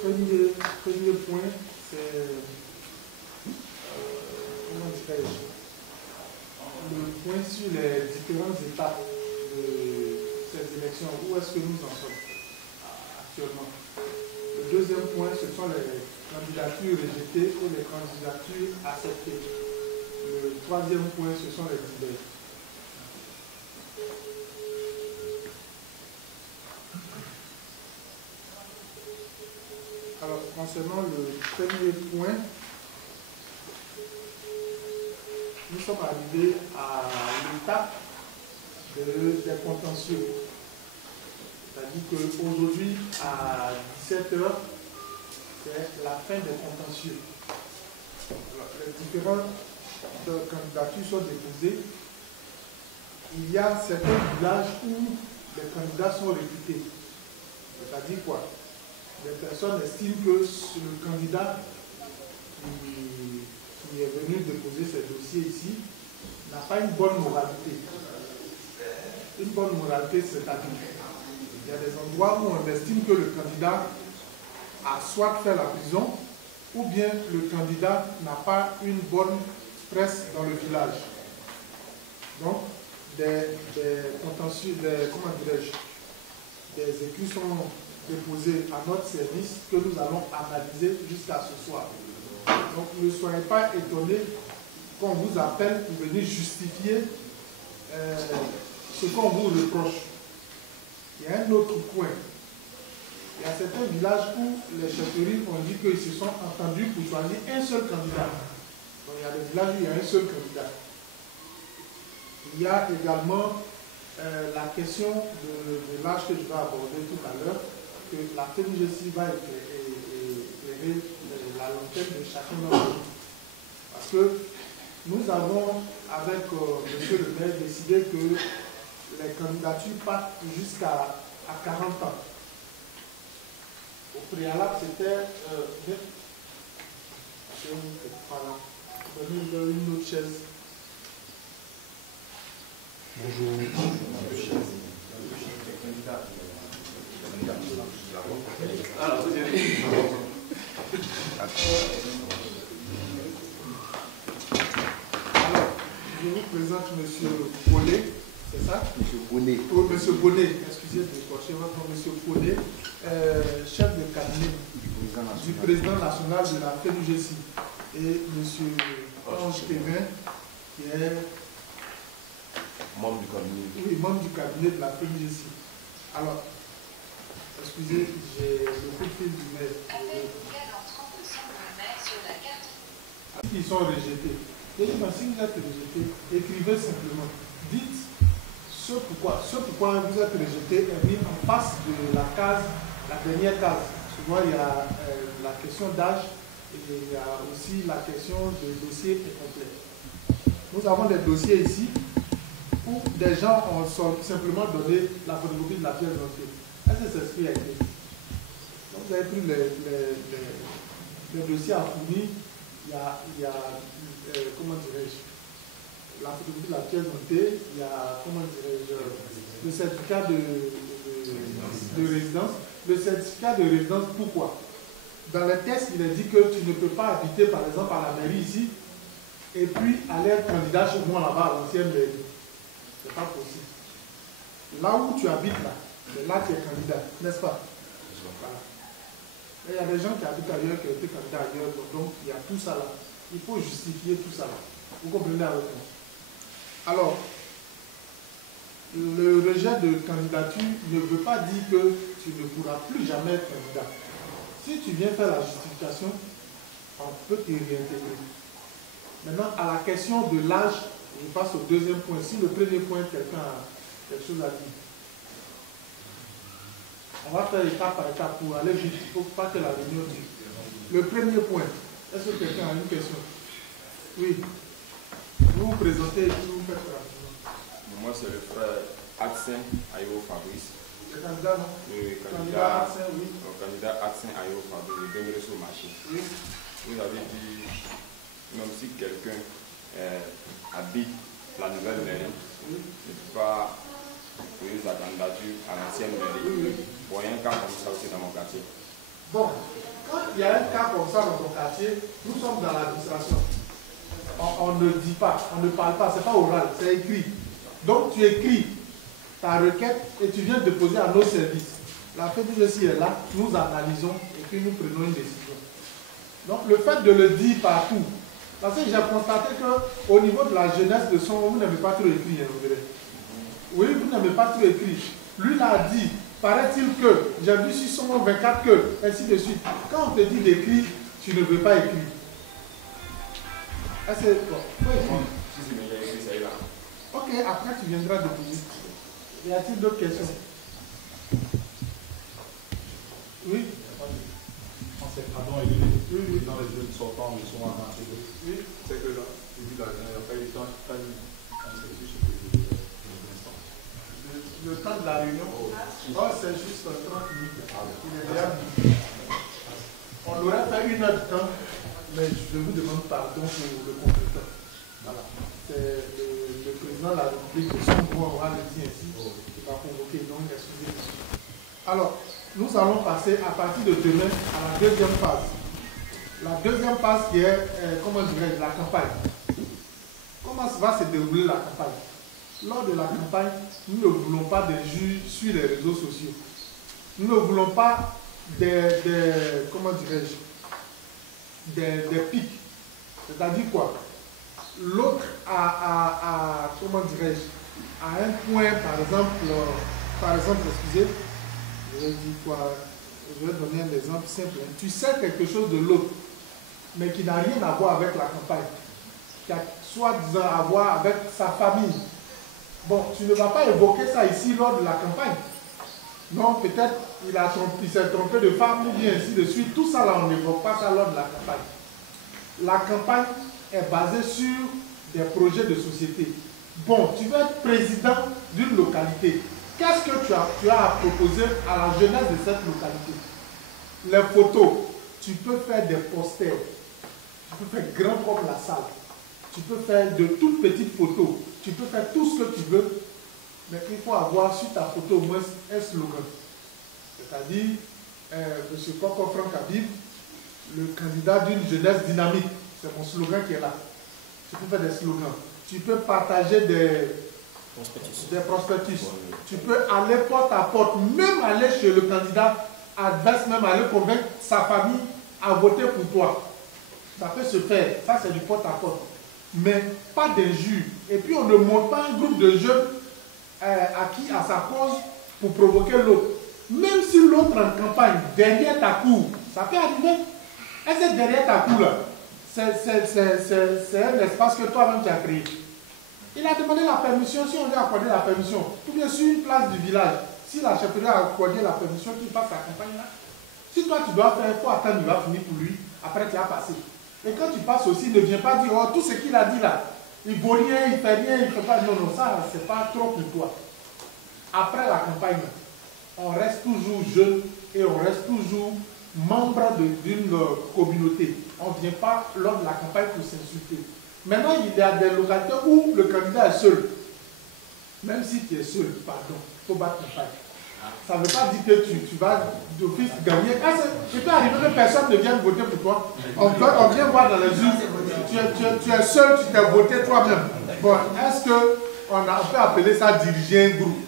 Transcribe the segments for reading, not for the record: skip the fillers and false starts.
premier point, c'est comment dirais-je, le point sur les différentes étapes de ces élections. Où est-ce que nous en sommes actuellement? Le deuxième point, ce sont les candidatures rejetées et les candidatures acceptées. Le troisième point, ce sont les débats. Alors, concernant le premier point, nous sommes arrivés à l'étape des contentieux. C'est-à-dire qu'aujourd'hui, à 17 h, c'est la fin des contentieux. Alors, les différentes candidatures sont déposées. Il y a certains villages où les candidats sont réputés. C'est-à-dire quoi? Les personnes estiment que le candidat qui est venu déposer ses dossiers ici n'a pas une bonne moralité. Une bonne moralité, c'est-à-dire il y a des endroits où on estime que le candidat a soit fait la prison, ou bien le candidat n'a pas une bonne presse dans le village. Donc, des contentieux, comment dirais-je, des écus sont déposés à notre service que nous allons analyser jusqu'à ce soir. Donc, ne soyez pas étonnés qu'on vous appelle pour venir justifier ce qu'on vous reproche. Il y a un autre point. Il y a certains villages où les chefferies ont dit qu'ils se sont entendus pour choisir un seul candidat. Donc il y a des villages où il y a un seul candidat. Il y a également la question de l'âge que je vais aborder tout à l'heure, que la FENIGESI va éclairer la lanterne de chacun d'entre nous. Parce que nous avons, avec M. le maire, décidé que les candidatures partent jusqu'à 40 ans. Au préalable, c'était une autre chaise. Bonjour. Alors, je vous présente M. Bonnet, c'est ça? M. Bonnet. Oh, M. Bonnet, excusez de cocher votre nom, M. Bonnet, chef de cabinet du président national de la FENIGESI, et M. Ange Kevin, qui est membre du cabinet. Oui, membre du cabinet de la FENIGESI. Alors, excusez, j'ai le coup de fil du maire. Ils sont rejetés. Et si vous êtes rejeté, écrivez simplement. Dites ce pourquoi vous êtes rejeté est mis en face de la case, la dernière case. Souvent, il y a la question d'âge et il y a aussi la question de dossier incomplet. Nous avons des dossiers ici où des gens ont simplement donné la photocopie de la pièce d'identité. Est-ce que c'est ce qui a été? Donc, vous avez pris les dossiers à fournir. Il y a comment dirais-je, la photocopie de la pièce d'identité, il y a, comment dirais-je, le certificat de résidence. Le certificat de résidence, pourquoi? Dans le texte, il est dit que tu ne peux pas habiter, par exemple, à la mairie ici, et puis aller être candidat chez moi là-bas, à l'ancienne mairie. C'est pas possible. Là où tu habites, là, c'est là que tu es candidat, n'est-ce pas? Voilà. Il y a des gens qui habitent ailleurs, qui ont été candidats ailleurs, donc il y a tout ça là. Il faut justifier tout ça là. Vous comprenez avec moi? Alors, le rejet de candidature ne veut pas dire que tu ne pourras plus jamais être candidat. Si tu viens faire la justification, on peut te réintégrer. Maintenant, à la question de l'âge, je passe au deuxième point. Si le premier point, quelqu'un a quelque chose à dire. On va faire étape par étape pour aller vite. Il ne faut pas que la réunion dure. Le premier point, est-ce que quelqu'un a une question? Oui. Vous vous présentez et puis vous faites rapidement. Moi, c'est le frère Axin Ayo Fabrice. Le candidat, non? Le candidat Axin, oui. Le candidat Axin Ayo Fabrice, le dernier sur le marché. Oui. Vous avez dit, même si quelqu'un habite la nouvelle mairie, Oui. ne peut pas poser sa candidature à l'ancienne mairie. Oui, oui. Pour un cas comme ça aussi dans mon quartier. Bon, quand il y a un cas comme ça dans ton quartier, nous sommes dans l'administration. On ne dit pas, on ne parle pas, c'est pas oral, c'est écrit. Donc tu écris ta requête et tu viens déposer à nos services. La FEDUGESI est là, nous analysons et puis nous prenons une décision. Donc le fait de le dire partout, parce que j'ai constaté qu'au niveau de la jeunesse de son, vous n'avez pas trop écrit, hein, vous verrez. Oui, vous n'avez pas trop écrit. Lui l'a dit, paraît-il que, j'ai vu sur son 24 que, ainsi de suite. Quand on te dit d'écrire, tu ne veux pas écrire. Est-ce que, bon, faut écrire. Si c'est déjà écrit, ça y va. Ok, après tu viendras déposer. Y a-t-il d'autres questions? Oui. Pardon, oui, dans les jeunes sortants, ils sont en marché. Oui. C'est que là, j'ai vu l'argent, il n'y a pas eu le temps de faire le temps de la réunion, c'est juste 30 minutes. Il est déjà on aurait fait 1 heure de temps, mais je vous demande pardon pour le compléteur. Voilà. C'est le président de la République de son droit, on va le dire ainsi, qui va convoquer, donc excusez. Alors, nous allons passer à partir de demain à la deuxième phase. La deuxième phase qui est, comment dirais-je, la campagne. Comment va se dérouler la campagne? Lors de la campagne, nous ne voulons pas des jus sur les réseaux sociaux. Nous ne voulons pas comment dirais-je, des pics. C'est-à-dire quoi? L'autre comment dirais-je, à un point, par exemple, excusez, je vais dire quoi, je vais donner un exemple simple. Tu sais quelque chose de l'autre, mais qui n'a rien à voir avec la campagne, qui a soit disant à voir avec sa famille. Bon, tu ne vas pas évoquer ça ici lors de la campagne. Non, peut-être il s'est trompé de femme ou bien ainsi de suite. Tout ça là, on n'évoque pas ça lors de la campagne. La campagne est basée sur des projets de société. Bon, tu veux être président d'une localité. Qu'est-ce que tu as à proposer à la jeunesse de cette localité? Les photos, tu peux faire des posters. Tu peux faire grand comme la salle. Tu peux faire de toutes petites photos. Tu peux faire tout ce que tu veux. Mais il faut avoir sur ta photo au moins un slogan. C'est-à-dire, M. Koko Franck Habib, le candidat d'une jeunesse dynamique. C'est mon slogan qui est là. Tu peux faire des slogans. Tu peux partager des prospectus. Tu peux aller porte à porte, même aller chez le candidat adverse, même aller convaincre sa famille à voter pour toi. Ça peut se faire. Ça, c'est du porte à porte. Mais pas d'injures. Et puis, on ne monte pas un groupe de jeunes acquis à sa cause pour provoquer l'autre. Même si l'autre en campagne, derrière ta cour, ça peut arriver. Est-ce que derrière ta cour, là, c'est un espace que toi-même tu as créé. Il a demandé la permission, si on lui a accordé la permission, ou bien sur une place du village, si la chefferie a accordé la permission qu'il fasse sa campagne là, si toi tu dois faire, il faut attendre, il va finir pour lui, après tu as passé. Et quand tu passes aussi, ne viens pas dire, oh, tout ce qu'il a dit là, il ne vaut rien, il ne fait rien, il ne fait pas. Non, non, ça, c'est pas trop pour toi. Après la campagne, on reste toujours jeune et on reste toujours membre d'une communauté. On ne vient pas lors de la campagne pour s'insulter. Maintenant, il y a des localités où le candidat est seul. Même si tu es seul, pardon, il faut battre campagne. Ça ne veut pas dire que tu vas d'office gagner. Il peut arriver que personne ne vienne voter pour toi. On vient voir dans les urnes, tu es seul, tu t'es voté toi-même. Bon, est-ce qu'on peut appeler ça diriger un groupe?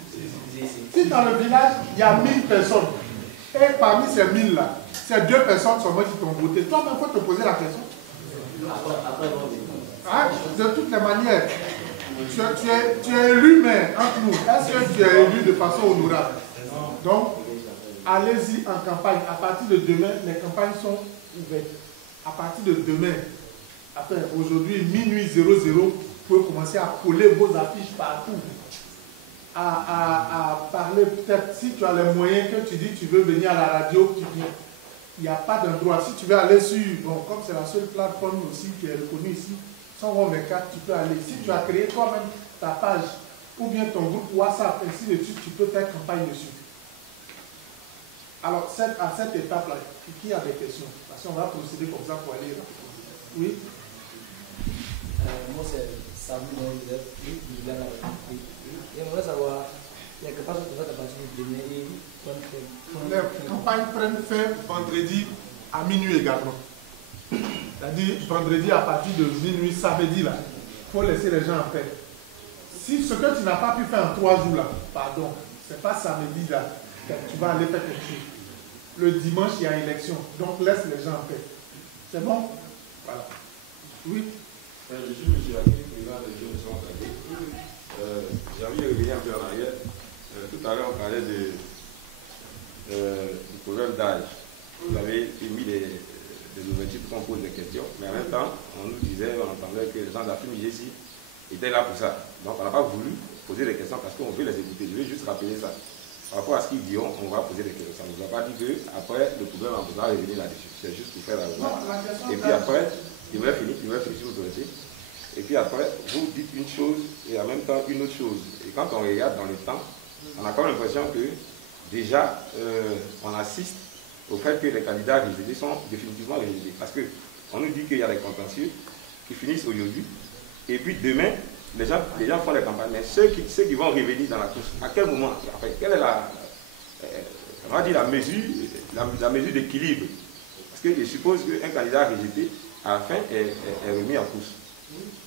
Si dans le village, il y a 1000 personnes, et parmi ces 1000 là, c'est 2 personnes seulement qui t'ont voté, toi-même, il faut te poser la question. Hein? De toutes les manières, tu es élu, mais entre nous, est-ce que tu es élu de façon honorable? Donc, allez-y en campagne. À partir de demain, les campagnes sont ouvertes. À partir de demain, aujourd'hui, minuit 00, vous pouvez commencer à coller vos affiches partout. À parler, peut-être, si tu as les moyens que tu dis tu veux venir à la radio, tu viens. Il n'y a pas d'endroit. Si tu veux aller sur, bon, comme c'est la seule plateforme aussi qui est reconnue ici, 124, tu peux aller. Si tu as créé toi-même ta page, ou bien ton groupe WhatsApp, ainsi de suite, tu peux faire campagne dessus. Alors, à cette étape-là, qui a des questions? Parce qu'on va procéder comme ça pour aller. Oui? Moi, c'est Samuel du J'aimerais savoir, il y a quelque chose que tu vas à partir de demain et les campagnes prennent fin vendredi à minuit également. C'est-à-dire vendredi à partir de minuit, samedi, là, il faut laisser les gens en paix. Si ce que tu n'as pas pu faire en 3 jours, là, pardon, c'est pas samedi, là, tu vas aller faire quelque chose. Le dimanche, il y a élection, donc laisse les gens en paix. C'est bon? Voilà. Oui. Je suis M. Aki, président des jeunes sont j'ai envie de revenir un peu en arrière. Tout à l'heure, on parlait du problème d'âge. Vous avez émis des ouvertures pour qu'on pose des questions, mais en même temps, on nous disait, on entendait que les gens de la FUMIG ici étaient là pour ça. Donc, on n'a pas voulu poser des questions parce qu'on veut les écouter. Je vais juste rappeler ça. Par rapport à ce qu'ils diront, on va poser des questions. Ça ne nous a pas dit qu'après, le problème, on va revenir là-dessus. C'est juste pour faire la remarque. Et puis après, il va finir sur l'autorité. Et puis après, vous dites une chose et en même temps une autre chose. Et quand on regarde dans le temps, on a comme l'impression que déjà, on assiste au fait que les candidats rejetés sont définitivement rejetés. Parce qu'on nous dit qu'il y a des contentieux qui finissent aujourd'hui. Et puis demain, les gens font des campagnes. Mais ceux qui vont revenir dans la course, à quel moment? Enfin, quelle est on va dire la mesure d'équilibre? Parce que je suppose qu'un candidat rejeté, à la fin, est remis en course.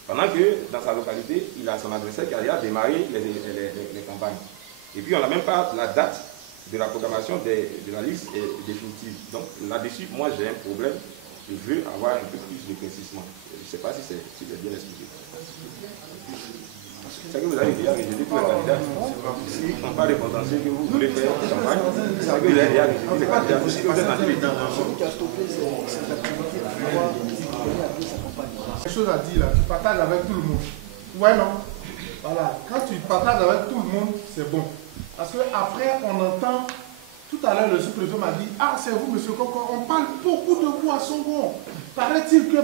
Pendant que dans sa localité, il a son adversaire qui a déjà démarré les campagnes. Et puis on n'a même pas la date de la programmation de la liste définitive. Donc là-dessus, moi j'ai un problème. Je veux avoir un peu plus d'éclaircissement. Je ne sais pas si c'est bien expliqué. C'est que vous avez déjà rejeté tous les candidats. On parle des contentieux que vous voulez faire en campagne. C'est que vous avez déjà rejeté les candidats. C'est que vous êtes en Quelque chose à dire là, tu partages avec tout le monde. Ouais, non? Voilà, quand tu partages avec tout le monde, c'est bon. Parce qu'après, on entend, tout à l'heure, le sous-préfet m'a dit, ah, c'est vous, monsieur Koko, on parle beaucoup de vous à Songhon. Paraît-il que,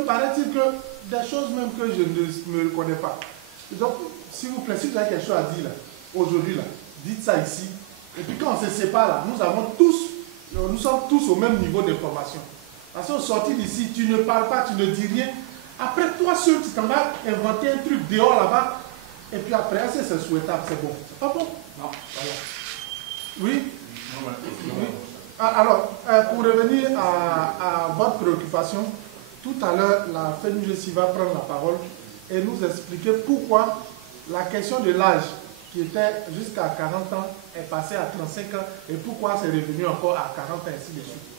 des choses même que je ne connais pas. Donc, s'il vous plaît, si vous avez quelque chose à dire là, aujourd'hui, là, dites ça ici. Et puis quand on se sépare là, nous sommes tous au même niveau d'information. Parce qu'au sortir d'ici, tu ne parles pas, tu ne dis rien. Après, toi seul, tu t'en vas inventer un truc dehors là-bas. Et puis après, c'est souhaitable, c'est bon. C'est pas bon? Non. Voilà. Oui? Oui. Alors, pour revenir à votre préoccupation, tout à l'heure, la FENUGESI va prendre la parole et nous expliquer pourquoi la question de l'âge qui était jusqu'à 40 ans est passée à 35 ans et pourquoi c'est revenu encore à 40 ans, ainsi de suite.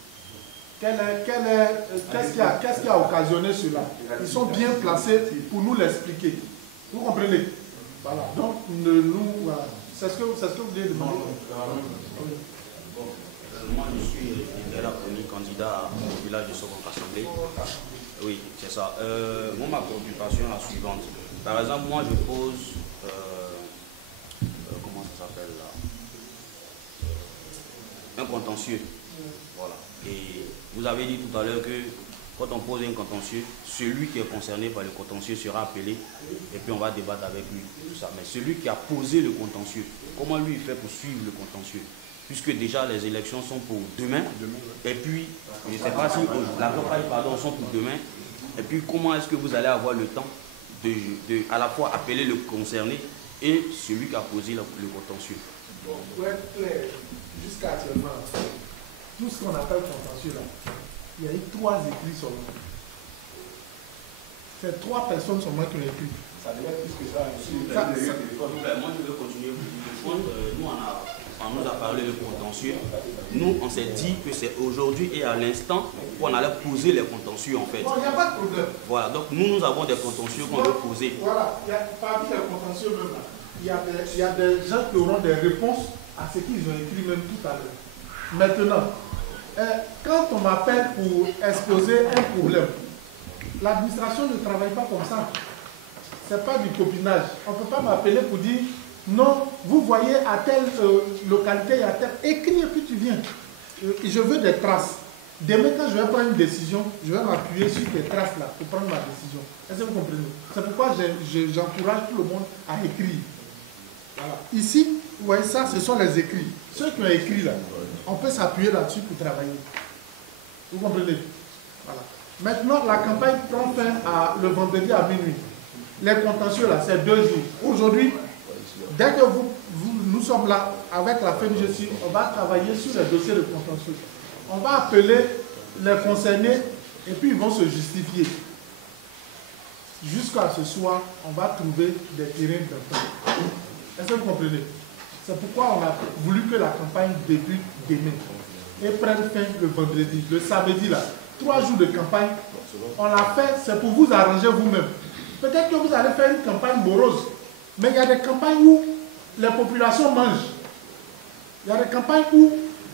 Qu'est-ce qui a occasionné cela? Ils sont bien placés pour nous l'expliquer. Vous comprenez? Voilà. Donc, voilà. C'est ce que vous devez demander. Moi, je suis la première candidat au village de Sokon Assemblée. Oui, c'est ça. Moi, ma préoccupation est la suivante. Par exemple, moi, je pose... comment ça s'appelle là? Un contentieux. Voilà. Et vous avez dit tout à l'heure que quand on pose un contentieux, celui qui est concerné par le contentieux sera appelé et puis on va débattre avec lui. Tout ça. Mais celui qui a posé le contentieux, comment lui il fait pour suivre le contentieux? Puisque déjà les élections sont pour demain. Et puis, je ne sais pas si la campagne, sont pour demain. Et puis, comment est-ce que vous allez avoir le temps de à la fois appeler le concerné et celui qui a posé le contentieux? Bon, pour être clair, jusqu'à actuellement, tout ce qu'on appelle contentieux là, il y a eu 3 écrits seulement. C'est 3 personnes seulement qui ont écrit. Ça devait être plus que ça. Moi, je veux continuer. Nous, on nous a parlé de contentieux. Nous, on s'est dit que c'est aujourd'hui et à l'instant qu'on allait poser les contentieux en fait. Bon, il n'y a pas de problème. Voilà, donc nous avons des contentieux qu'on veut poser. Voilà, parmi les contentieux même là, il y a des gens qui auront des réponses à ce qu'ils ont écrit même tout à l'heure. Maintenant, quand on m'appelle pour exposer un problème, l'administration ne travaille pas comme ça. Ce n'est pas du copinage. On ne peut pas m'appeler pour dire non, vous voyez à telle localité, il y a tel. Écris et puis tu viens. Je veux des traces. Demain, quand je vais prendre une décision, je vais m'appuyer sur ces traces-là pour prendre ma décision. Est-ce que vous comprenez? C'est pourquoi j'encourage tout le monde à écrire. Voilà. Ici, vous voyez ça, ce sont les écrits. Ceux qui ont écrit là, on peut s'appuyer là-dessus pour travailler. Vous comprenez? Voilà. Maintenant, la campagne prend fin le vendredi à minuit. Les contentieux là, c'est 2 jours. Aujourd'hui, dès que nous sommes là avec la FENGESI, on va travailler sur les dossiers de contentieux. On va appeler les concernés et puis ils vont se justifier. Jusqu'à ce soir, on va trouver des terrains d'entente. Est-ce que vous comprenez? C'est pourquoi on a voulu que la campagne débute demain et prenne fin le vendredi, le samedi là. 3 jours de campagne, on l'a fait, c'est pour vous arranger vous-même. Peut-être que vous allez faire une campagne morose, mais il y a des campagnes où les populations mangent. Il y a des campagnes où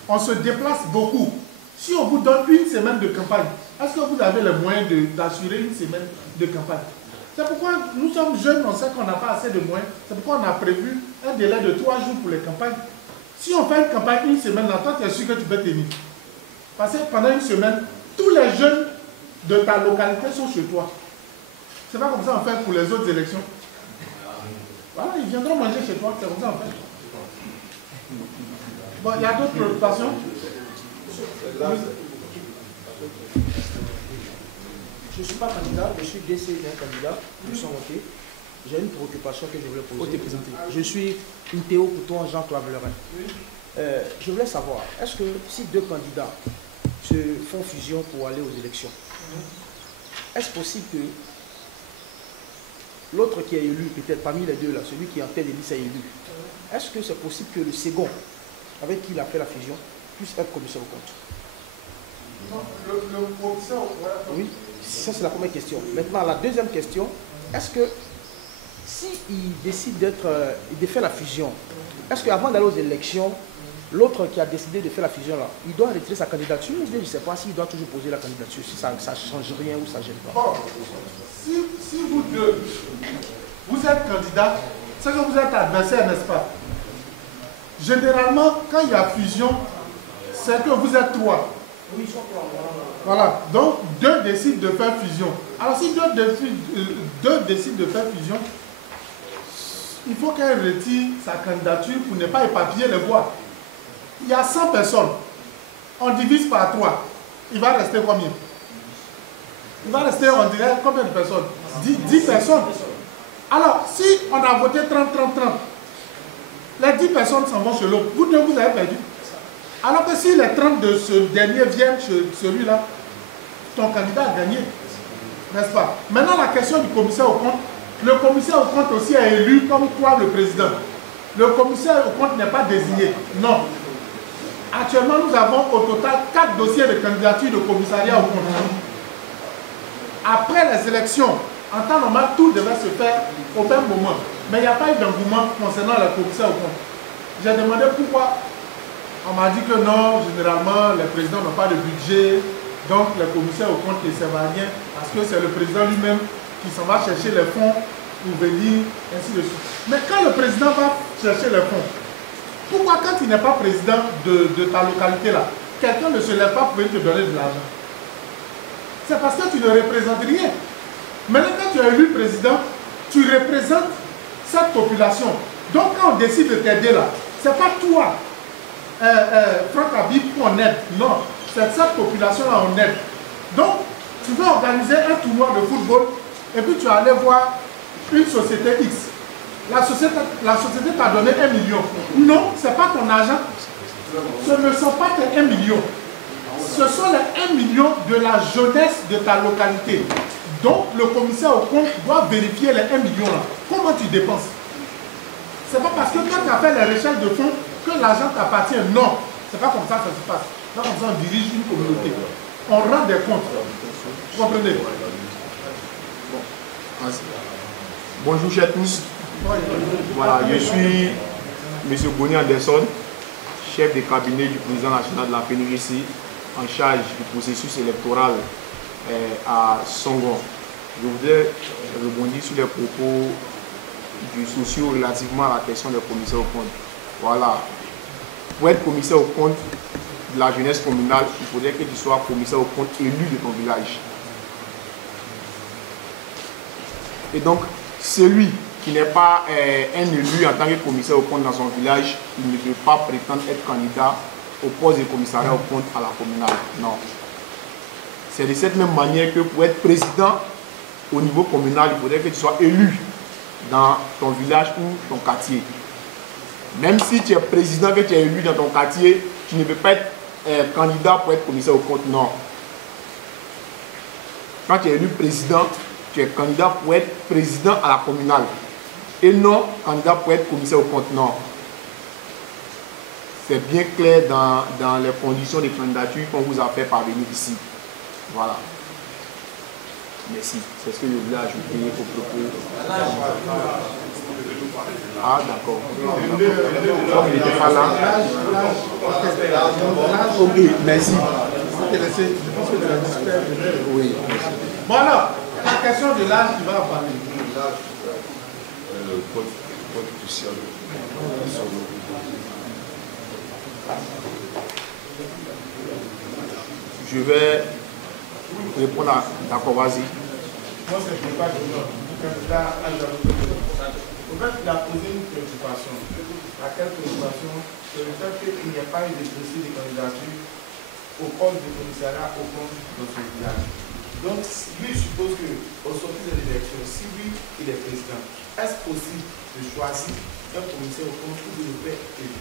on se déplace beaucoup. Si on vous donne une semaine de campagne, est-ce que vous avez les moyens d'assurer une semaine de campagne? C'est pourquoi nous sommes jeunes, on sait qu'on n'a pas assez de moyens. C'est pourquoi on a prévu un délai de 3 jours pour les campagnes. Si on fait une campagne une semaine, là, toi, tu es sûr que tu peux tenir. Parce que pendant une semaine, tous les jeunes de ta localité sont chez toi. C'est pas comme ça on fait pour les autres élections. Voilà, ils viendront manger chez toi, c'est comme ça on fait. Bon, il y a d'autres préoccupations? Je ne suis pas candidat, je suis DC d'un candidat, nous sommes OK. J'ai une préoccupation que je voulais poser. Je suis une Théo Couton, Jean-Claude Lerin. Je voulais savoir, est-ce que si 2 candidats se font fusion pour aller aux élections, est-ce possible que l'autre qui est élu, peut-être parmi les deux là, celui qui est en tête de liste est élu, est-ce que c'est possible que le second, avec qui il a fait la fusion, puisse être commissaire au compte? Non, le commissaire, oui, ça c'est la première question. Maintenant, la deuxième question, est-ce que s'il décide de faire la fusion, est-ce qu'avant d'aller aux élections, l'autre qui a décidé de faire la fusion là, il doit retirer sa candidature? Je ne sais pas s'il doit toujours poser la candidature, si ça ne change rien ou ça ne gêne pas. Bon, si vous deux, vous êtes candidat, c'est que vous êtes adversaire, n'est-ce pas? Généralement, quand il y a fusion, c'est que vous êtes 3. Oui, ils sont 3. Voilà, donc 2 décident de faire fusion. Alors si 2 décident de faire fusion, il faut qu'elle retire sa candidature pour ne pas éparpiller les voix. Il y a 100 personnes, on divise par 3, il va rester combien? Il va rester, on dirait, combien de personnes? 10 personnes. Alors, si on a voté 30-30-30, les 10 personnes s'en vont chez l'autre. Vous deux, vous avez perdu. Alors que si les 30 de ce dernier viennent chez celui-là, ton candidat a gagné. N'est-ce pas? Maintenant, la question du commissaire au compte. Le commissaire au compte aussi est élu comme toi, le président. Le commissaire au compte n'est pas désigné. Non. Actuellement, nous avons au total 4 dossiers de candidature de commissariat au compte. Après les élections, en temps normal, tout devait se faire au même moment. Mais il n'y a pas eu d'engouement concernant le commissaire au compte. J'ai demandé pourquoi. On m'a dit que non, généralement, les présidents n'ont pas de budget. Donc, les commissaires au compte ne servent à rien. Parce que c'est le président lui-même qui s'en va chercher les fonds pour venir, ainsi de suite. Mais quand le président va chercher les fonds, pourquoi quand il n'est pas président de ta localité là, quelqu'un ne se lève pas pour venir te donner de l'argent? C'est parce que tu ne représentes rien. Maintenant, quand tu es élu président, tu représentes cette population. Donc, quand on décide de t'aider là, ce n'est pas toi, Franck Habib, qu'on aide. Non, c'est cette population-là qu'on aide. Donc, tu veux organiser un tournoi de football et puis tu vas aller voir une société X. La société t'a donné 1 million. Non, ce n'est pas ton argent. Ce ne sont pas tes 1 million. Ce sont les 1 million de la jeunesse de ta localité. Donc, le commissaire au compte doit vérifier les 1 million là. Comment tu dépenses? Ce n'est pas parce que quand tu as fait les recherches de fonds que l'argent t'appartient. Non, ce n'est pas comme ça que ça se passe. C'est pas comme ça qu'on dirige une communauté. On rend des comptes. Vous comprenez? Bonjour chers tous. Voilà, je suis M. Boni Anderson, chef de cabinet du président national de la FENGESI, en charge du processus électoral à Songon. Je voudrais rebondir sur les propos du socio relativement à la question des commissaires au compte. Voilà. Pour être commissaire au compte de la jeunesse communale, il faudrait que tu sois commissaire au compte élu de ton village. Et donc, celui qui n'est pas un élu en tant que commissaire au compte dans son village, il ne peut pas prétendre être candidat au poste de commissariat au compte à la communale. Non. C'est de cette même manière que pour être président au niveau communal, il faudrait que tu sois élu dans ton village ou ton quartier. Même si tu es président, que tu es élu dans ton quartier, tu ne peux pas être candidat pour être commissaire aux comptes, non. Quand tu es élu président, tu es candidat pour être président à la communale. Et non candidat pour être commissaire aux comptes, non. C'est bien clair dans les conditions de candidature qu'on vous a fait parvenir ici. Voilà. Merci. C'est ce que je voulais ajouter au propos. Ah, d'accord. Comme il n'était pas là. Ok, merci. Je pense que tu as discuté. Oui. Bon alors, la question de l'âge, tu vas en parler. Le code social. Je vais répondre à d'accord, vas-y. Moi, c'est pour pas que le candidat a jamais posé. En fait, il a posé une préoccupation. Laquelle préoccupation? C'est le fait qu'il n'y ait pas eu de dossier de candidature au poste de commissariat au compte de son village. Donc, lui, je suppose qu'au sortir de l'élection, si lui, il est président, est-ce possible de choisir un commissaire au compte ou de le faire élu?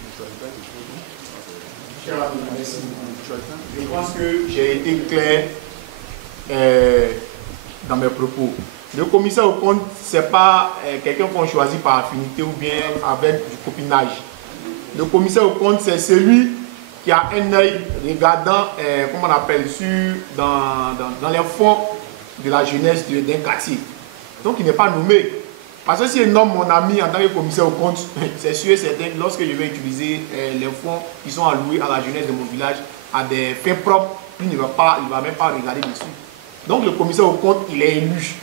Je pense que j'ai été clair dans mes propos. Le commissaire au compte, ce n'est pas quelqu'un qu'on choisit par affinité ou bien avec du copinage. Le commissaire au compte, c'est celui qui a un œil regardant, comment on appelle, dans les fonds de la jeunesse d'un quartier. Donc il n'est pas nommé. Parce que si il nomme mon ami en tant que commissaire au compte, c'est sûr et certain que lorsque je vais utiliser les fonds qui sont alloués à la jeunesse de mon village à des fins propres, il ne va même pas regarder dessus. Donc le commissaire au compte, il est élu.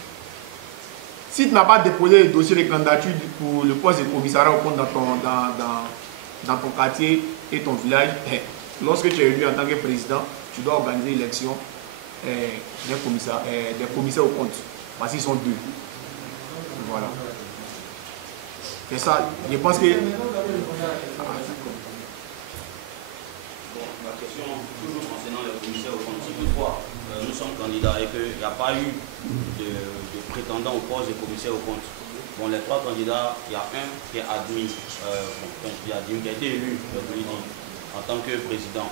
Si tu n'as pas déposé le dossier de candidature pour le poste de commissariat au compte dans ton quartier et ton village, lorsque tu es élu en tant que président, tu dois organiser l'élection des commissaires au compte. Parce qu'ils sont deux. Voilà. C'est ça. Je pense que... La question, toujours concernant les commissaires au compte, si toutefois nous sommes candidats et qu'il n'y a pas eu de prétendant au poste de commissaire au compte. Bon, les trois candidats, il y a un qui est admis, qui a été élu, en tant que président.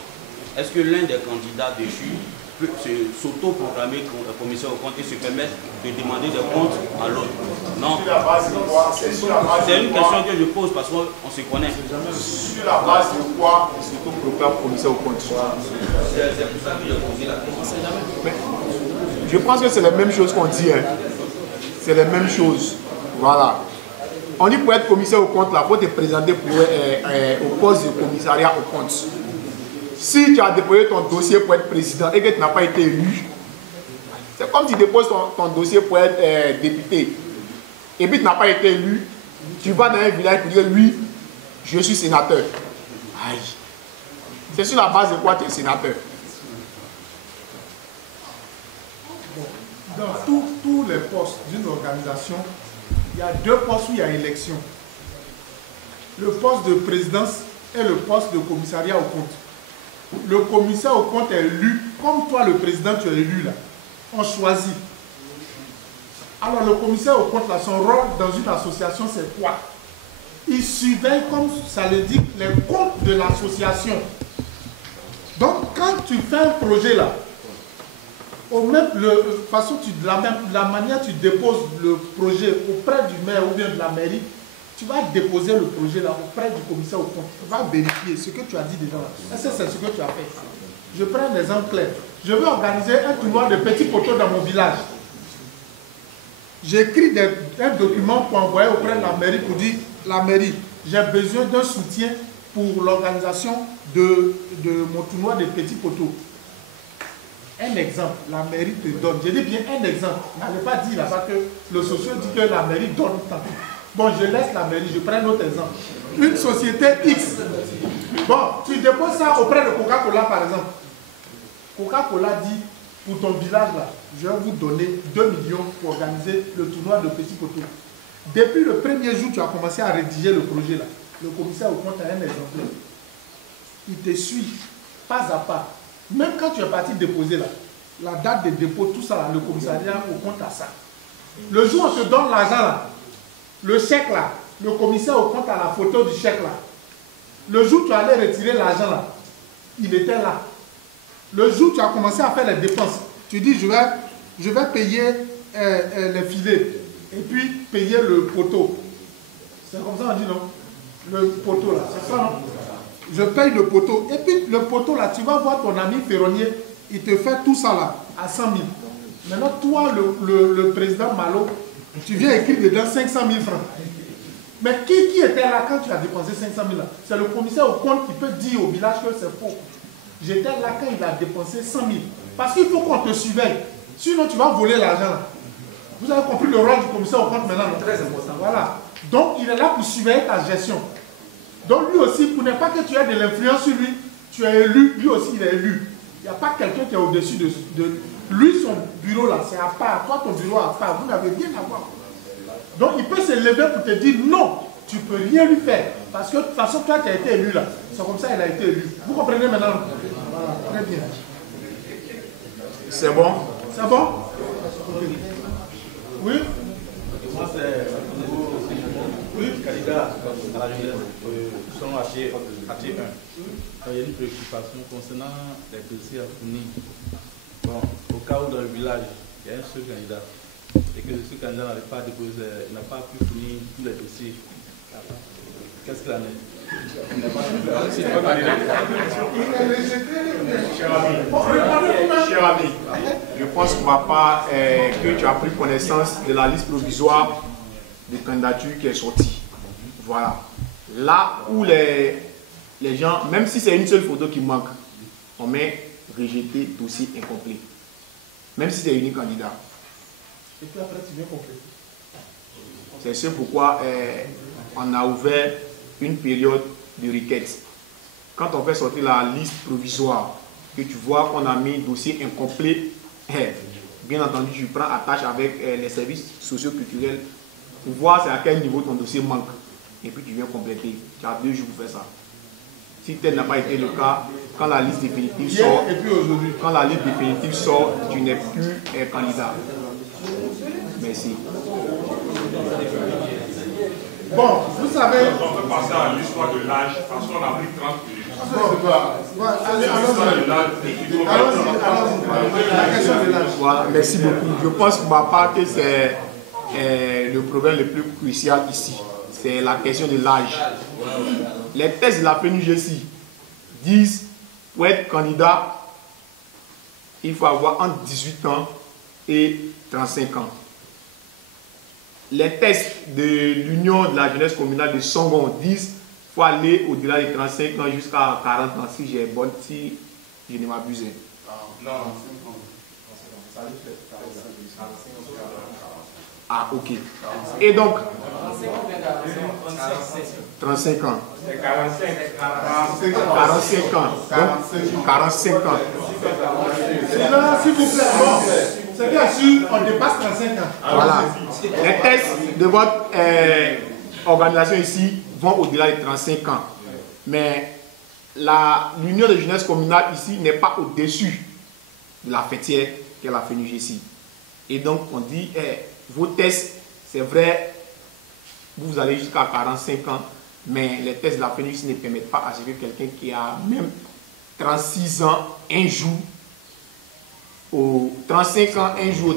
Est-ce que l'un des candidats déchus peut s'auto-proclamer commissaire au compte et se permettre de demander des comptes à l'autre? Non. C'est une question que je pose parce qu'on se connaît. Sur la base de quoi il s'auto-proclame commissaire au compte? C'est pour ça que j'ai posé la question. Je pense que c'est la même chose qu'on dit. Hein. C'est la même chose. Voilà. On dit pour être commissaire au compte, il faut te présenter au poste de commissariat au compte. Si tu as déposé ton dossier pour être président et que tu n'as pas été élu, c'est comme si tu déposes ton dossier pour être député et puis tu n'as pas été élu, tu vas dans un village pour dire oui, je suis sénateur. Aïe. C'est sur la base de quoi tu es sénateur? Dans tous les postes d'une organisation, il y a deux postes où il y a élection. Le poste de présidence et le poste de commissariat au compte. Le commissaire au compte est élu, comme toi le président tu es élu là. On choisit. Alors le commissaire au compte là, son rôle dans une association c'est quoi? Il surveille, comme ça le dit, les comptes de l'association. Donc quand tu fais un projet là, la manière tu déposes le projet auprès du maire ou bien de la mairie, tu vas déposer le projet là auprès du commissaire au compte. Tu vas vérifier ce que tu as dit déjà là. Est-ce que c'est ce que tu as fait? Je prends un exemple clair. Je veux organiser un tournoi de petits poteaux dans mon village. J'écris un document pour envoyer auprès de la mairie pour dire, la mairie, j'ai besoin d'un soutien pour l'organisation de mon tournoi de petits poteaux. Un exemple, la mairie te donne. Je dis bien un exemple. N'allez pas dire là-bas que le socio dit que la mairie donne tant. Bon, je laisse la mairie, je prends un autre exemple. Une société X. Bon, tu déposes ça auprès de Coca-Cola par exemple. Coca-Cola dit, pour ton village là, je vais vous donner 2 millions pour organiser le tournoi de petits poteaux. Depuis le premier jour, tu as commencé à rédiger le projet là. Le commissaire au compte a un exemplaire. Il te suit, pas à pas. Même quand tu es parti déposer là, la date de dépôt, tout ça là, le commissariat au compte a ça. Le jour où on te donne l'argent là, le chèque là, le commissaire au compte a la photo du chèque là. Le jour où tu allais retirer l'argent là, il était là. Le jour où tu as commencé à faire les dépenses, tu dis je vais payer les filets et puis payer le poteau. C'est comme ça on dit non? Le poteau là, c'est ça non? Je paye le poteau. Et puis le poteau là, tu vas voir ton ami ferronnier, il te fait tout ça là, à 100 000. Maintenant toi, le président Malo, tu viens écrire dedans 500 000 francs. Mais qui était là quand tu as dépensé 500 000 là? C'est le commissaire au compte qui peut dire au village que c'est faux. J'étais là quand il a dépensé 100 000. Parce qu'il faut qu'on te surveille. Sinon, tu vas voler l'argent. Vous avez compris le rôle du commissaire au compte maintenant? Très important. Voilà. Donc, il est là pour surveiller ta gestion. Donc, lui aussi, pour ne pas que tu aies de l'influence sur lui, tu es élu. Lui aussi, il est élu. Il n'y a pas quelqu'un qui est au-dessus de... Lui, son bureau là, c'est à part. Toi, ton bureau à part. Vous n'avez rien à voir. Donc, il peut se lever pour te dire non, tu ne peux rien lui faire. Parce que de toute façon, toi, tu as été élu là. C'est comme ça qu'il a été élu. Vous comprenez maintenant? Voilà, très bien. C'est bon? C'est bon? Oui? Moi, c'est oui, candidat à la jeunesse. Nous sommes à T1. Il y a une préoccupation concernant les dossiers à fournir. Bon, au cas où dans le village, il y a un seul candidat et que ce candidat n'avait pas déposé, n'a pas pu fournir tous les dossiers. Qu'est-ce qu'il en est? Cher ami, je pense qu'on va pas que tu as pris connaissance de la liste provisoire de candidature qui est sortie. Voilà. Là où les gens, même si c'est une seule photo qui manque, on met rejeté dossier incomplet. Même si c'est unique candidat. Et puis après, tu viens compléter. C'est ce pourquoi on a ouvert une période de requête. Quand on fait sortir la liste provisoire, que tu vois qu'on a mis dossier incomplet, bien entendu, tu prends attache avec les services socio-culturels pour voir c'est à quel niveau ton dossier manque. Et puis tu viens compléter. Tu as 2 jours pour faire ça. Si tel n'a pas été le cas, quand la liste définitive sort, et puis aujourd'hui, quand la liste définitive sort, tu n'es plus candidat. Merci. bon, vous savez, On peut passer à l'histoire de l'âge parce qu'on a pris 30 minutes. Voilà, merci beaucoup. Je pense pour ma part que c'est le problème le plus crucial ici. C'est la question de l'âge. Les tests de la PNUGC disent pour être candidat, il faut avoir entre 18 ans et 35 ans. Les tests de l'Union de la jeunesse communale de Songon disent qu'il faut aller au-delà de 35 ans jusqu'à 40 ans si j'ai bon, si je ne m'abuse. Non, Ah, ok. Et donc, 35 ans. 45 ans. Donc, 45 ans. s'il vous plaît, bon, c'est bien sûr, on dépasse 35 ans. Voilà. Les tests de votre organisation ici vont au-delà de 35 ans. Mais l'Union de jeunesse communale ici n'est pas au-dessus de la fêtière qu'elle a fait ici. Et donc, on dit, vos tests, c'est vrai, vous allez jusqu'à 45 ans, mais les tests de la FENUGC ne permettent pas à ce que quelqu'un qui a même 36 ans, un jour, au 35 ans, un jour,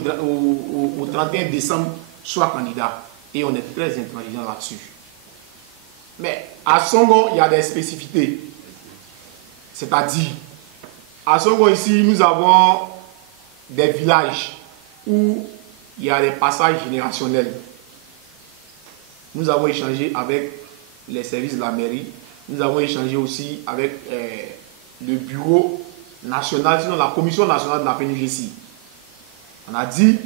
au 31 décembre, soit candidat. Et on est très intransigeant là-dessus. Mais à Songon, il y a des spécificités. C'est-à-dire, à Songon ici, nous avons des villages où il y a des passages générationnels. Nous avons échangé avec les services de la mairie. Nous avons échangé aussi avec le bureau national, sinon la commission nationale de la PNUGC. On a dit,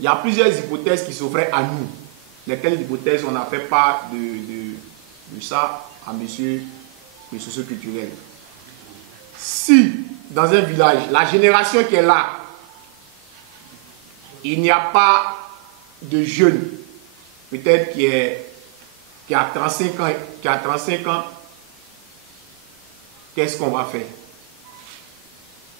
il y a plusieurs hypothèses qui s'offraient à nous. Lesquelles hypothèses on a fait part de ça à monsieur le socio-culturel. Si dans un village, la génération qui est là, il n'y a pas de jeune, peut-être qui a 35 ans, qu'est-ce qu'on va faire?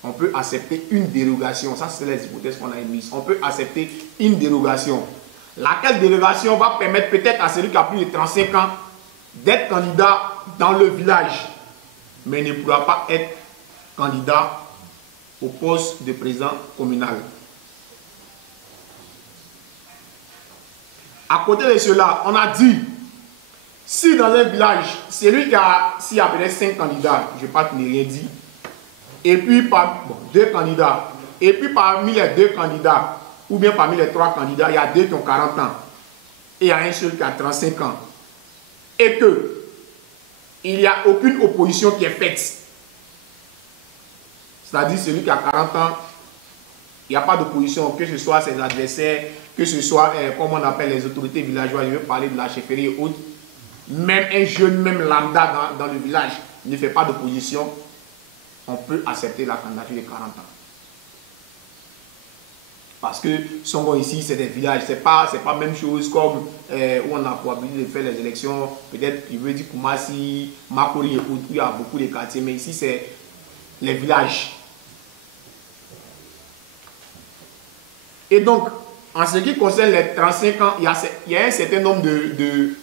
On peut accepter une dérogation. Ça, c'est les hypothèses qu'on a émises. On peut accepter une dérogation. Laquelle dérogation va permettre peut-être à celui qui a plus de 35 ans d'être candidat dans le village, mais ne pourra pas être candidat au poste de président communal. À côté de cela, on a dit, si dans un village, celui qui a, s'il y a peut-être 5 candidats, je ne vais pas te rien dit, et puis par 2 candidats, et puis parmi les 2 candidats, ou bien parmi les 3 candidats, il y a 2 qui ont 40 ans, et il y a un seul qui a 35 ans, et que il n'y a aucune opposition qui est faite. C'est-à-dire celui qui a 40 ans, il n'y a pas d'opposition, que ce soit ses adversaires, que ce soit, comme on appelle les autorités villageoises, je vais parler de la chefferie et autres, même un jeune, même lambda dans le village, ne fait pas d'opposition, on peut accepter la candidature de 40 ans. Parce que Songon ici, c'est des villages, c'est pas même chose comme où on a probabilité de faire les élections, peut-être, il veut dire Koumassi, Makori et autres, où il y a beaucoup de quartiers, mais ici, c'est les villages. Et donc, en ce qui concerne les 35 ans, il y a un certain nombre de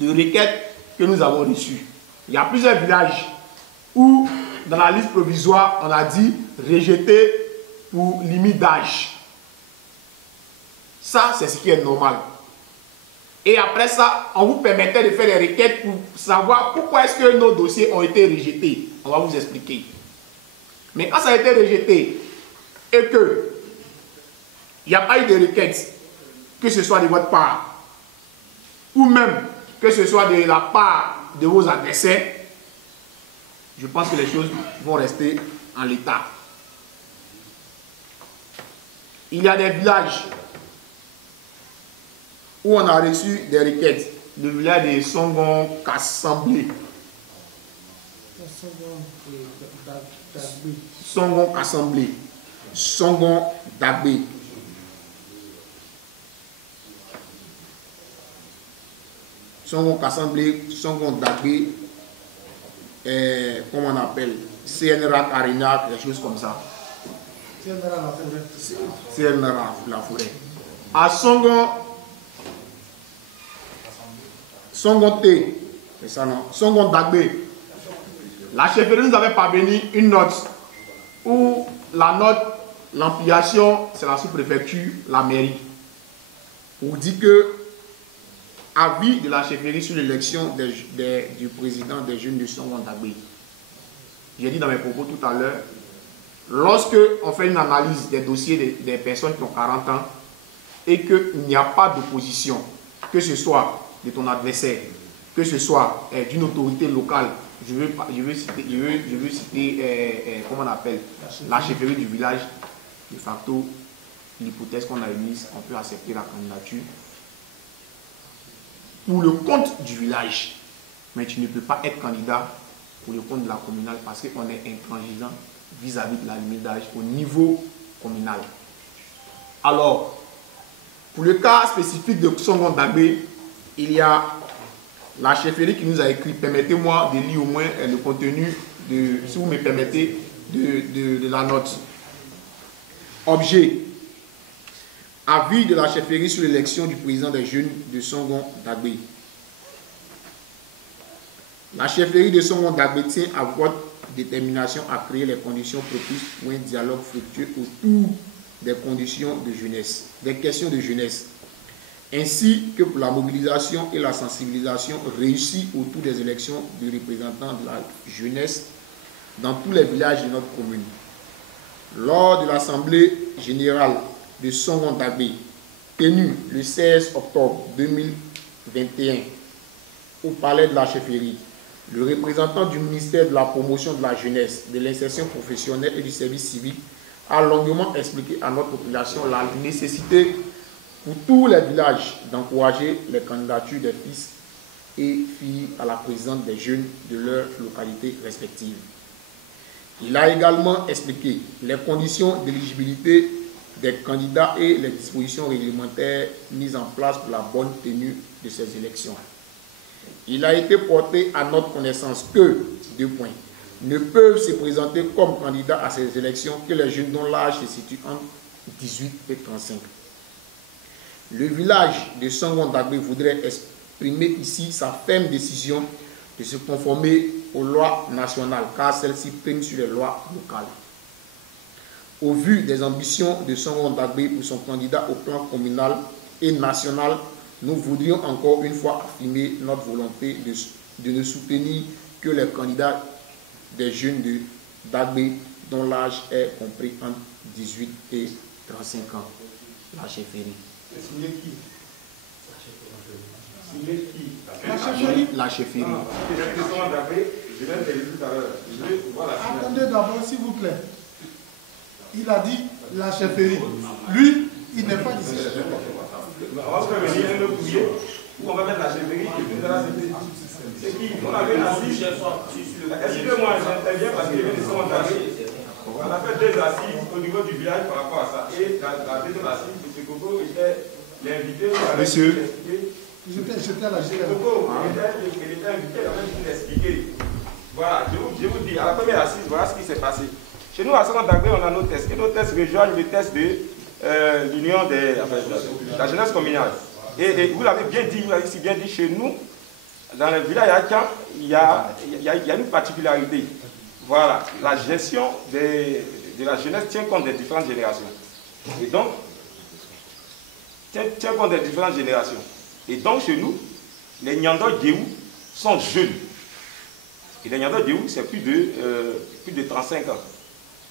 requêtes que nous avons reçues. Il y a plusieurs villages où, dans la liste provisoire, on a dit rejeté pour limite d'âge. Ça, c'est ce qui est normal. Et après ça, on vous permettait de faire des requêtes pour savoir pourquoi est-ce que nos dossiers ont été rejetés. On va vous expliquer. Mais quand ça a été rejeté et que il n'y a pas eu de requête, que ce soit de votre part, ou même que ce soit de la part de vos adversaires, je pense que les choses vont rester en l'état. Il y a des villages où on a reçu des requêtes. Le village de Songon Kassamblé. Songon Kassamblé. Songon Dagbe. Songon Kassamblé, Songon Dagbe, comment on appelle, CNRA Arena, quelque chose comme ça. CNRA la forêt. CNRA la forêt. À Songon T, c'est ça non, Songon Dagbe, la chefferie nous avait parvenu une note où la note, l'ampliation, c'est la sous-préfecture, la mairie. On dit que avis de la chefferie sur l'élection du président des jeunes de Songon Dagbe. J'ai dit dans mes propos tout à l'heure, lorsque on fait une analyse des dossiers des personnes qui ont 40 ans et qu'il n'y a pas d'opposition, que ce soit de ton adversaire, que ce soit d'une autorité locale, je veux citer comment on appelle, la chefferie du village, de facto, l'hypothèse qu'on a émise, on peut accepter la candidature pour le compte du village. Mais tu ne peux pas être candidat pour le compte de la communale parce qu'on est intransigeant vis-à-vis de la limite d'âge au niveau communal. Alors, pour le cas spécifique de Songon Dagbe, il y a la chefferie qui nous a écrit, permettez-moi de lire au moins le contenu, si vous me permettez, de la note. Objet. Avis de la chefferie sur l'élection du président des jeunes de Songon Dagbe. La chefferie de Songon Dagbe tient à votre détermination à créer les conditions propices pour un dialogue fructueux autour des conditions de jeunesse, des questions de jeunesse, ainsi que pour la mobilisation et la sensibilisation réussie autour des élections de représentants de la jeunesse dans tous les villages de notre commune. Lors de l'Assemblée générale de Songon Dagbe, tenue le 16 octobre 2021 au palais de la chefferie, le représentant du ministère de la promotion de la jeunesse, de l'insertion professionnelle et du service civique a longuement expliqué à notre population la nécessité pour tous les villages d'encourager les candidatures des fils et filles à la présidence des jeunes de leurs localités respectives. Il a également expliqué les conditions d'éligibilité des candidats et les dispositions réglementaires mises en place pour la bonne tenue de ces élections. Il a été porté à notre connaissance que, 2 points, ne peuvent se présenter comme candidats à ces élections que les jeunes dont l'âge se situe entre 18 et 35. Le village de Songon Dagbe voudrait exprimer ici sa ferme décision de se conformer aux lois nationales, car celles-ci priment sur les lois locales. Au vu des ambitions de Songon Dagbe pour son candidat au plan communal et national, nous voudrions encore une fois affirmer notre volonté de ne soutenir que les candidats des jeunes de Dagbe dont l'âge est compris entre 18 et 35 ans. La chefferie. Signé qui? La chefferie. La chefferie. Attendez d'abord, s'il vous plaît. Il a dit la chefferie. Lui, il n'est pas ici. On va faire venir un autre courrier où on va mettre la chefferie et puis la chefferie. C'est qui? On avait l'assise. Excusez-moi, j'interviens parce qu'il y avait des sons d'arrêt. On a fait 2 assises au niveau du village par rapport à ça. Et la deuxième assise, M. Coco était l'invité. Monsieur. J'étais à la M. Coco, il était invité, il a même pu l'expliquer. Voilà, je vous dis, à la première assise, voilà ce qui s'est passé. Chez nous, à Songon Dagbe, on a nos tests. Et nos tests rejoignent le test de l'union de la jeunesse communale. Et vous l'avez bien dit, vous l'avez si bien dit, chez nous, dans le village Akan, il y a une particularité. Voilà, la gestion de la jeunesse tient compte des différentes générations. Et donc, tient compte des différentes générations. Et donc, chez nous, les Nyando Djeou sont jeunes. Et les Nyando Djeou, c'est plus de 35 ans.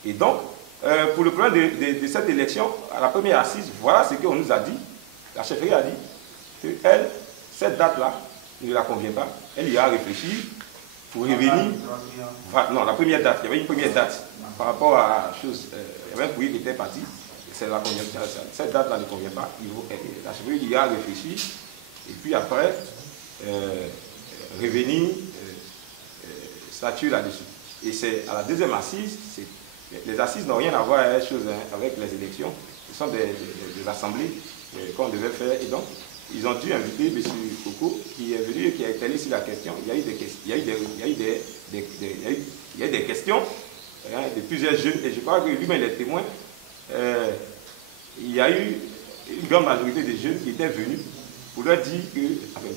Et donc, pour le problème de cette élection, à la première assise, voilà ce qu'on nous a dit. La chefferie a dit que cette date-là ne la convient pas. Elle y a réfléchi pour revenir. Non, la première date, il y avait une première date par rapport à chose. Il y avait un courrier qui était parti. Cette date-là ne convient pas. La chefferie y a réfléchi. Et puis après, revenir statuer là-dessus. Et c'est à la deuxième assise. Les assises n'ont rien à voir avec les élections. Ce sont des assemblées qu'on devait faire. Et donc, ils ont dû inviter M. Coco, qui est venu et qui a étalé sur la question. Il y a eu des questions de plusieurs jeunes. Et je crois que lui-même est témoin. Il y a eu une grande majorité de jeunes qui étaient venus pour leur dire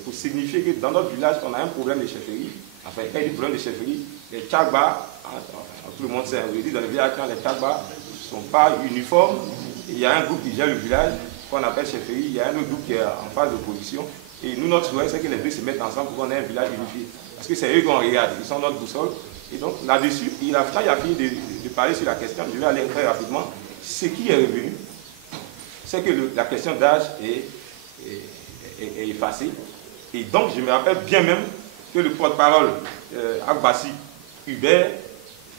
pour signifier que dans notre village, on a un problème de chefferie. Enfin, il y a des problèmes de chefferie. Les Tchagba, tout le monde sait, on le dit dans le village, les Tchagba ne sont pas uniformes. Il y a un groupe qui gère le village, qu'on appelle chefferie. Il y a un autre groupe qui est en phase d'opposition. Et nous, notre souhait, c'est que les deux se mettent ensemble pour qu'on ait un village unifié. Parce que c'est eux qu'on regarde, ils sont notre boussole. Et donc, là-dessus, il a fini de parler sur la question. Je vais aller très rapidement. Ce qui est revenu, c'est que la question d'âge est effacée. Et donc, je me rappelle bien même que le porte-parole, Agbassi Hubert,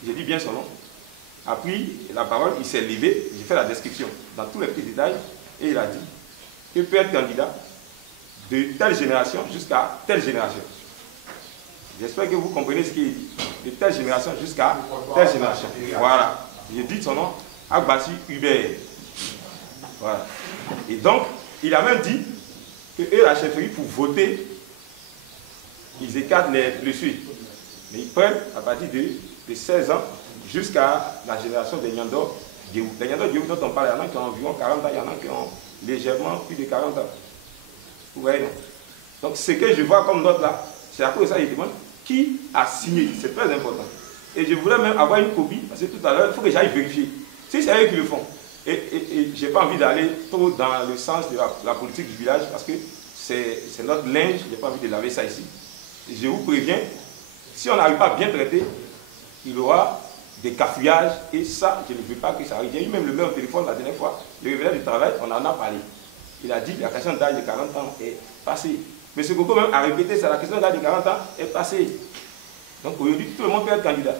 j'ai dit bien son nom, a pris la parole, il s'est levé, j'ai fait la description dans tous les petits détails, et il a dit qu'il peut être candidat de telle génération jusqu'à telle génération. J'espère que vous comprenez ce qu'il dit. De telle génération jusqu'à telle génération. Voilà. J'ai dit son nom, Agbassi Hubert. Voilà. Et donc, il a même dit que eux, la chefferie, pour voter, ils écartent le sud. Mais ils prennent à partir de 16 ans jusqu'à la génération des Nyando Djeou. Les Nyando Djeou dont on parle, il y en a qui ont environ 40 ans, il y en a qui ont légèrement plus de 40 ans. Vous voyez, non? Donc, ce que je vois comme note là, c'est à cause de ça, il demande qui a signé. C'est très important. Et je voulais même avoir une copie, parce que tout à l'heure, il faut que j'aille vérifier. Si c'est eux qui le font. Et je n'ai pas envie d'aller trop dans le sens de la politique du village, parce que c'est notre linge, je n'ai pas envie de laver ça ici. Et je vous préviens, si on n'arrive pas à bien traiter, il y aura des cafouillages, et ça, je ne veux pas que ça arrive. J'ai eu même le maire au téléphone la dernière fois, le révélateur du travail, on en a parlé. Il a dit que la question d'âge de 40 ans est passée. M. Coco même a répété ça, la question d'âge de 40 ans est passée. Donc aujourd'hui, tout le monde peut être candidat.